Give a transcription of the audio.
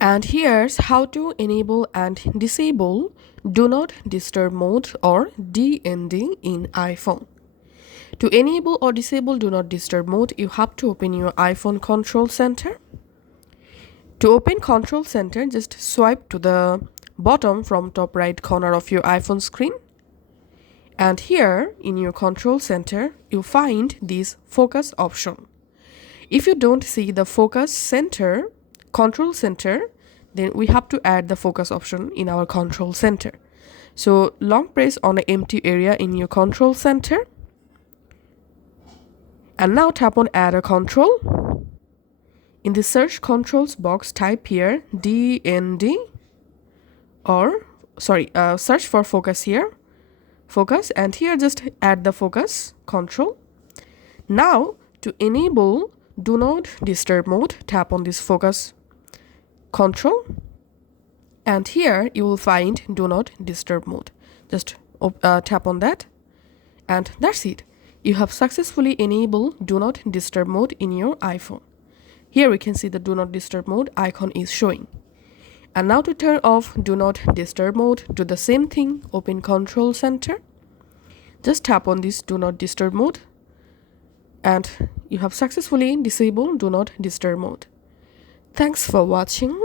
And here's how to enable and disable Do Not Disturb mode or DND in iPhone. To enable or disable Do Not Disturb mode, you have to open your iPhone Control Center. To open Control Center, just swipe to the bottom from top right corner of your iPhone screen. And here in your Control Center, you find this Focus option. If you don't see the Focus Center, Control Center, then we have to add the Focus option in our Control Center. So long press on an empty area in your Control Center. And now tap on Add a Control. In the Search Controls box, type here DND or search for Focus here. Focus, and here just add the Focus control. Now to enable Do Not Disturb mode, tap on this Focus control, and here you will find Do Not Disturb mode. Just tap on that, and that's it. You have successfully enabled Do Not Disturb mode in your iPhone. Here we can see the Do Not Disturb mode icon is showing. And now to turn off Do Not Disturb mode, do the same thing, open Control Center. Just tap on this Do Not Disturb mode and you have successfully disabled Do Not Disturb mode. Thanks for watching.